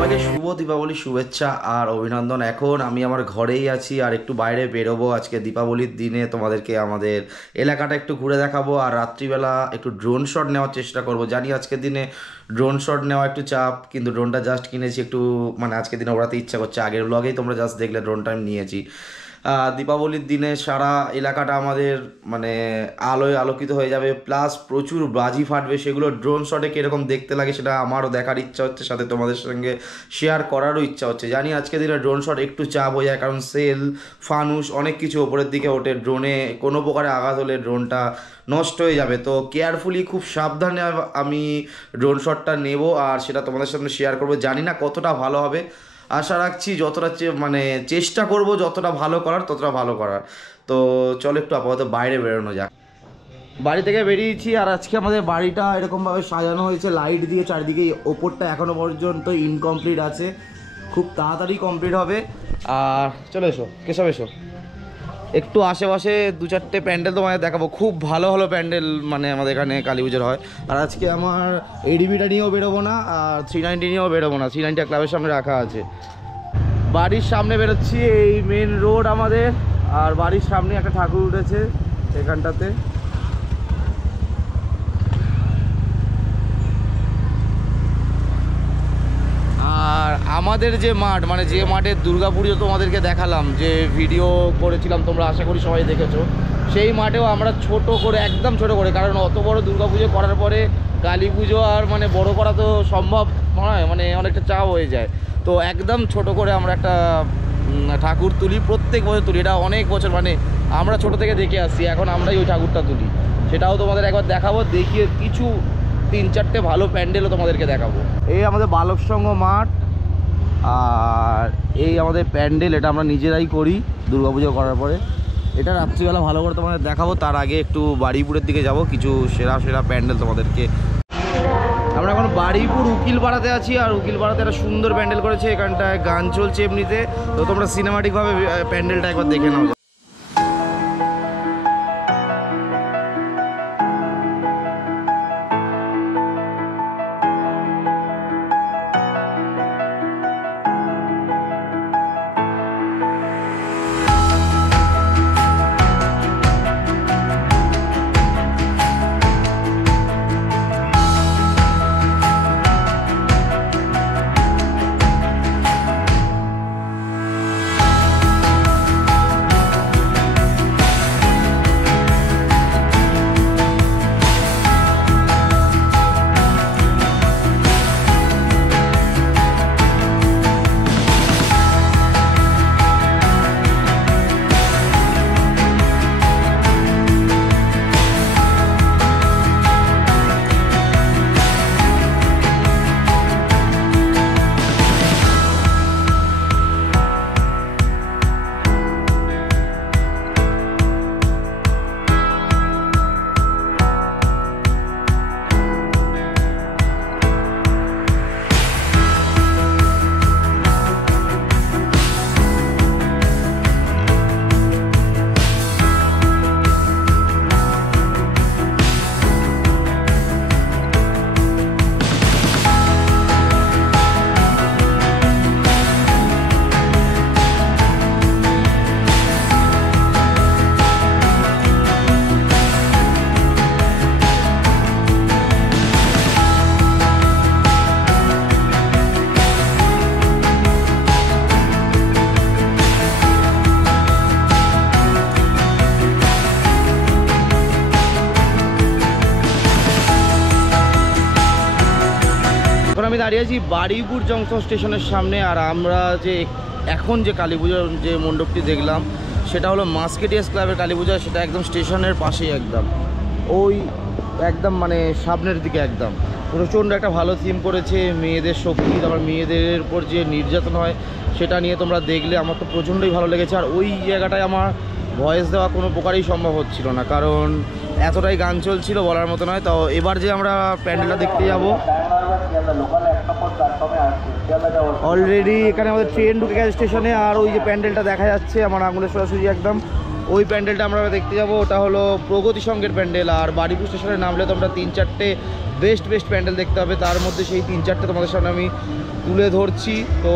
সবাইকে শুভ দীপাবলির শুভেচ্ছা আর অভিনন্দন। এখন আমি আমার ঘরেই আছি আর একটু বাইরে বেরোবো আজকে দীপাবলির দিনে। তোমাদেরকে আমাদের এলাকাটা একটু ঘুরে দেখাবো আর রাত্রিবেলা একটু ড্রোন শট নেওয়ার চেষ্টা করব। জানি আজকের দিনে ড্রোন শট নেওয়া একটু চাপ, কিন্তু ড্রোনটা জাস্ট কিনেছি একটু, মানে আজকের দিনে ওড়াতে ইচ্ছা করছে। আগের ব্লগেই তোমরা জাস্ট দেখলে ড্রোনটা আমি নিয়েছি। দীপাবলির দিনে সারা এলাকাটা আমাদের মানে আলোয় আলোকিত হয়ে যাবে, প্লাস প্রচুর বাজি ফাটবে। সেগুলো ড্রোন শটে কীরকম দেখতে লাগে সেটা আমারও দেখার ইচ্ছা হচ্ছে, সাথে তোমাদের সঙ্গে শেয়ার করারও ইচ্ছা হচ্ছে। জানি আজকের দিনে ড্রোন শট একটু চাপ হয়ে যায়, কারণ সেল ফানুস অনেক কিছু ওপরের দিকে ওঠে। ড্রোনে কোনো প্রকারে আঘাত হলে ড্রোনটা নষ্ট হয়ে যাবে। তো কেয়ারফুলি খুব সাবধানে আমি ড্রোন শটটা নেব আর সেটা তোমাদের সামনে শেয়ার করবো। জানি না কতটা ভালো হবে, আশা রাখছি যতটা মানে চেষ্টা করব যতটা ভালো করার ততটা ভালো করার। তো চলো একটু আপাতত বাইরে বেরোনো যাক। বাড়ি থেকে বেরিয়েছি আর আজকে আমাদের বাড়িটা এরকমভাবে সাজানো হয়েছে লাইট দিয়ে চারিদিকে। ওপরটা এখনও পর্যন্ত ইনকমপ্লিট আছে, খুব তাড়াতাড়ি কমপ্লিট হবে। আর চলে এসো, কেশব এসো। একটু আশেপাশে দু চারটে প্যান্ডেল তোমাদের দেখাবো, খুব ভালো ভালো প্যান্ডেল মানে আমাদের এখানে কালী পুজোর হয়। আর আজকে আমার এডিবিটা নিয়েও বেরোবো না আর 390 নিয়েও বেরোবো না, 390 ক্লাবের সামনে রাখা আছে। বাড়ির সামনে বেরোচ্ছি, এই মেন রোড আমাদের, আর বাড়ির সামনে একটা ঠাকুর উঠেছে এখানটাতে। আর আমাদের যে মাঠ, মানে যে মাঠে দুর্গাপুজো তোমাদেরকে দেখালাম, যে ভিডিও করেছিলাম তোমরা আশা করি সবাই দেখেছো, সেই মাঠেও আমরা ছোট করে, একদম ছোট করে, কারণ অত বড় দুর্গাপুজো করার পরে কালী পুজো আর মানে বড় করা তো সম্ভব নয়, মানে অনেকটা চাপ হয়ে যায়। তো একদম ছোট করে আমরা একটা ঠাকুর তুলি, প্রত্যেক বছর তুলি। এটা অনেক বছর, মানে আমরা ছোট থেকে দেখে আসছি, এখন আমরাই ওই ঠাকুরটা তুলি। সেটাও তোমাদের একবার দেখাবো, দেখিয়ে কিছু 3-4টে ভালো প্যান্ডেলও তোমাদেরকে দেখাবো। এই আমাদের বালক সংঘ মাঠ আর এই আমাদের প্যান্ডেল, এটা আমরা নিজেরাই করি দুর্গাপুজো করার পরে। এটা রাত্রিবেলা ভালো করে তোমাদের দেখাবো, তার আগে একটু বারুইপুরের দিকে যাব, কিছু সেরা সেরা প্যান্ডেল তোমাদেরকে। আমরা এখন বারুইপুর উকিলপাড়াতে আছি আর উকিলপাড়াতে একটা সুন্দর প্যান্ডেল করেছে, এখানটায় গান চলছে এমনিতে। তো তোমরা সিনেমাটিকভাবে প্যান্ডেলটা একবার দেখে নাও। আমি দাঁড়িয়ে আছি বারুইপুর জংশন স্টেশনের সামনে। আর আমরা যে এখন যে কালী পুজোর যে মণ্ডপটি দেখলাম সেটা হলো মাস্কেটিয়াস ক্লাবের কালী পূজা। সেটা একদম স্টেশনের পাশেই, একদম ওই একদম মানে সামনের দিকে একদম। প্রচণ্ড একটা ভালো থিম করেছে, মেয়েদের শক্তি, তারপর মেয়েদের উপর যে নির্যাতন হয় সেটা নিয়ে তোমরা দেখলে। আমার তো প্রচণ্ডই ভালো লেগেছে। আর ওই জায়গাটায় আমার ভয়েস দেওয়া কোনো প্রকারই সম্ভব হচ্ছিল না, কারণ এতটাই গান চলছিল বলার মতো নয়। তো এবার যে আমরা প্যান্ডেলটা দেখতে যাব, অলরেডি এখানে আমাদের ট্রেন ঢুকে গেছে স্টেশনে। আর ওই যে প্যান্ডেলটা দেখা যাচ্ছে আমার আঙুলের সরাসরি একদম, ওই প্যান্ডেলটা আমরা দেখতে যাব। ওটা হলো প্রগতি সংঘের প্যান্ডেল। আর বারুইপুর স্টেশনে নামলে তোমরা 3-4টে বেস্ট বেস্ট প্যান্ডেল দেখতে হবে। তার মধ্যে সেই 3-4টে তোমাদের সামনে আমি তুলে ধরছি। তো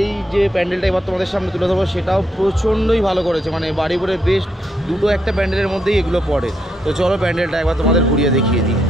এই যে প্যান্ডেলটা এবার তোমাদের সামনে তুলে ধরবো সেটাও প্রচণ্ডই ভালো করেছে, মানে বাড়িপুরের বেস্ট দুটো একটা প্যান্ডেলের মধ্যেই এগুলো পড়ে। তো চলো প্যান্ডেলটা একবার তোমাদের ঘুরিয়ে দেখিয়ে দিই।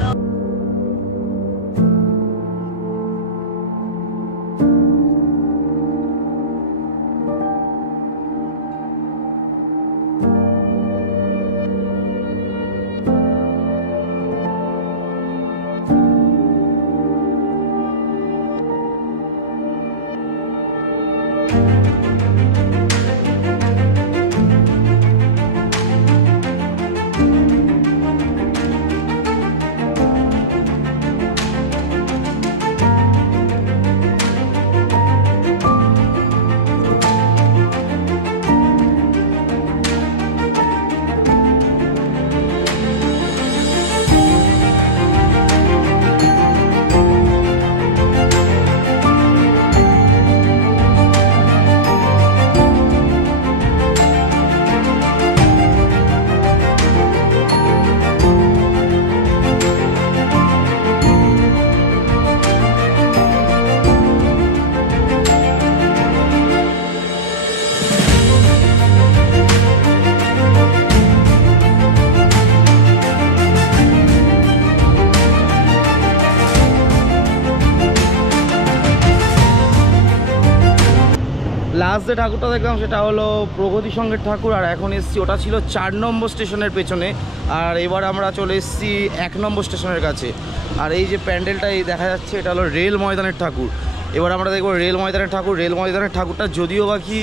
লাস্ট যে ঠাকুরটা দেখলাম সেটা হলো প্রগতি সংঘের ঠাকুর, আর এখন এসছি, ওটা ছিল 4 নম্বর স্টেশনের পেছনে, আর এবার আমরা চলে এসেছি 1 নম্বর স্টেশনের কাছে। আর এই যে প্যান্ডেলটা এই দেখা যাচ্ছে এটা হলো রেল ময়দানের ঠাকুর। এবার আমরা দেখবো রেল ময়দানের ঠাকুর। রেল ময়দানের ঠাকুরটা যদিও বা কি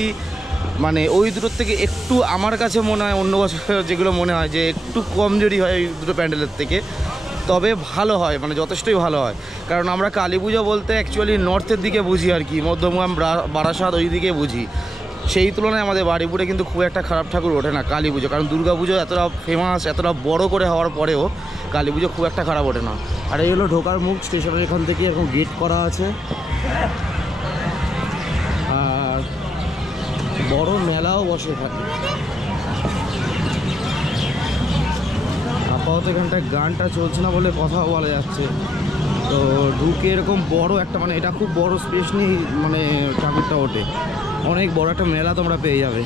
মানে ওই দুটোর থেকে একটু আমার কাছে মনে হয় অন্য বছর যেগুলো মনে হয় যে একটু কমজোরি হয় ওই দুটো প্যান্ডেলের থেকে, তবে ভালো হয়, মানে যথেষ্টই ভালো হয়। কারণ আমরা কালী পুজো বলতে অ্যাকচুয়ালি নর্থের দিকে বুঝি আর কি, মধ্যমগ্রাম বারাসাত ওই দিকে বুঝি। সেই তুলনায় আমাদের বাড়িপুরে কিন্তু খুব একটা খারাপ ঠাকুর ওঠে না কালী পুজো, কারণ দুর্গা পুজো এতটা ফেমাস, এতটা বড় করে হওয়ার পরেও কালী পুজো খুব একটা খারাপ ওঠে না। আর এই হলো ঢোকার মুখ স্টেশনের, এখান থেকে এখন গেট করা আছে। আর বড় মেলাও বসে থাকে। আপাতত এখানটায় গানটা চলছে না বলে কথা বলা যাচ্ছে। তো ঢুকে এরকম বড় একটা, মানে এটা খুব বড় স্পেস নিয়ে মানে ঠাকুরটা ওঠে, অনেক বড় একটা মেলা তোমরা পেয়ে যাবে।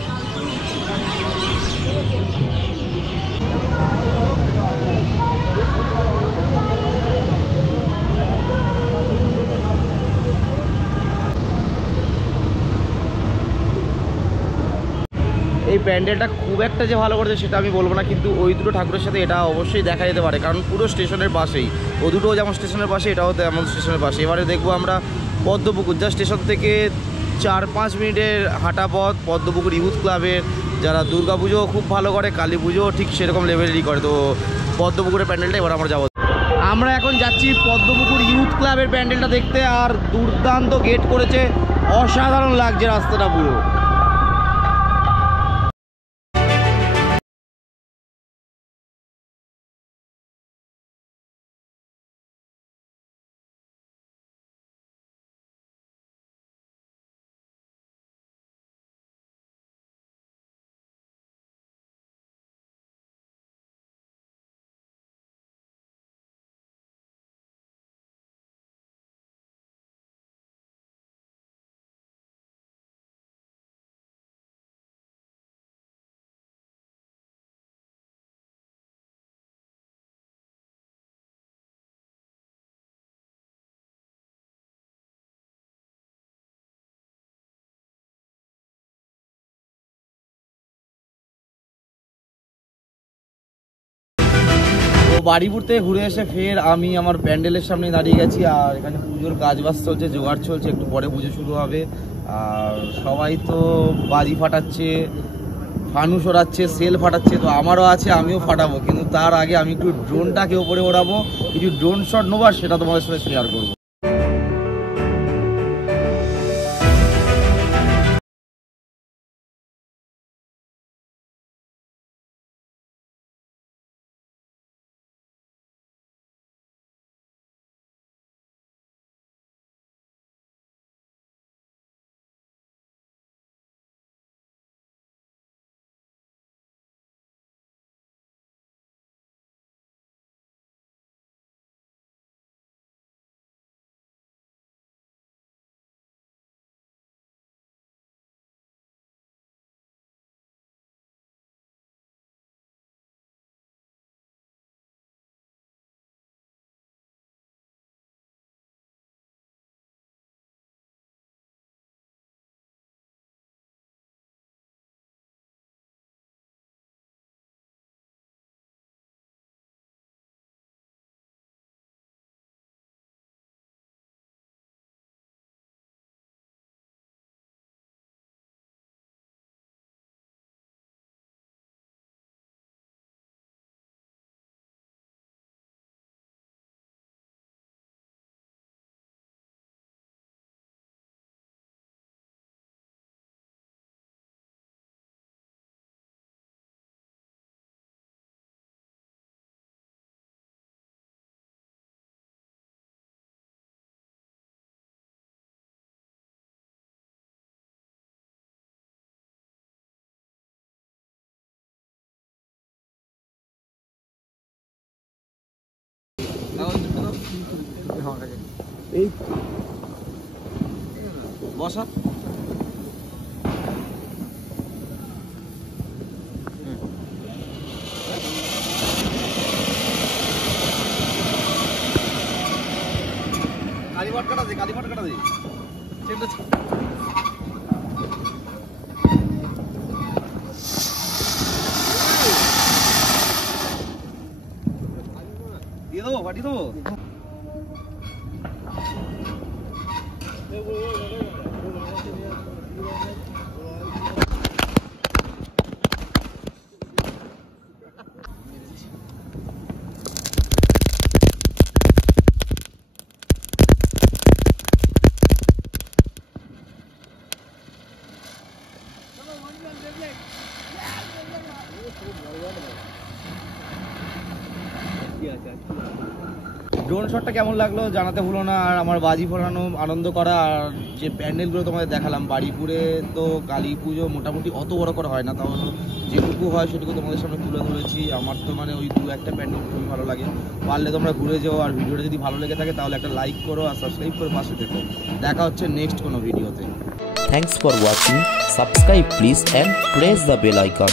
এই প্যান্ডেলটা খুব একটা যে ভালো করেছে সেটা আমি বলবো না, কিন্তু ওই দুটো ঠাকুরের সাথে এটা অবশ্যই দেখা যেতে পারে, কারণ পুরো স্টেশনের পাশেই, ও দুটোও যেমন স্টেশনের পাশে, এটাও তেমন স্টেশনের পাশে। এবারে দেখবো আমরা পদ্মপুকুর, যা স্টেশন থেকে 4-5 মিনিটের হাঁটা পথ, পদ্মপুকুর ইউথ ক্লাবের, যারা দুর্গা পুজো খুব ভালো করে, কালী পুজো ঠিক সেরকম লেভেলেরই করে। তো পদ্মপুকুরের প্যান্ডেলটা এবার আমরা যাবো। আমরা এখন যাচ্ছি পদ্মপুকুর ইউথ ক্লাবের প্যান্ডেলটা দেখতে, আর দুর্দান্ত গেট করেছে, অসাধারণ লাগছে রাস্তাটা পুরো। তো বাড়িপুর থেকে ঘুরে এসে ফের আমি আমার প্যান্ডেলের সামনে দাঁড়িয়ে গেছি, আর এখানে পুজোর কাজবাজ চলছে, জোগাড় চলছে, একটু পরে পুজো শুরু হবে। আর সবাই তো বাজি ফাটাচ্ছে, ফানুস ওড়াচ্ছে, সেল ফাটাচ্ছে, তো আমারও আছে, আমিও ফাটাবো, কিন্তু তার আগে আমি একটু ড্রোনটাকে ওপরে ওড়াবো, কিছু ড্রোন শট নেবো, আর সেটা তোমাদের সাথে শেয়ার করবো। এই বসা কালীমাঠ কাটা দে, কালীমাঠ কাটা দে। দিয়ে দেবো, পাঠিয়ে দেবো। ড্রোন শটটা কেমন লাগলো জানাতে ভুলো না। আর আমার বাজি ফোড়ানো, আনন্দ করা, আর যে প্যান্ডেলগুলো তোমাদের দেখালাম বাড়িপুরে, তো কালী পুজো মোটামুটি অত বড় করে হয় না, তাও যেটুকু হয় সেটুকু তোমাদের সামনে তুলে ধরেছি। আমার তো মানে ওই 2-1টা প্যান্ডেল খুবই ভালো লাগে। পারলে তোমরা ঘুরে যাও, আর ভিডিওটা যদি ভালো লেগে থাকে তাহলে একটা লাইক করো আর সাবস্ক্রাইব করে পাশে থেকো। দেখা হচ্ছে নেক্সট কোনো ভিডিওতে। Thanks for watching. Subscribe please and press the bell icon.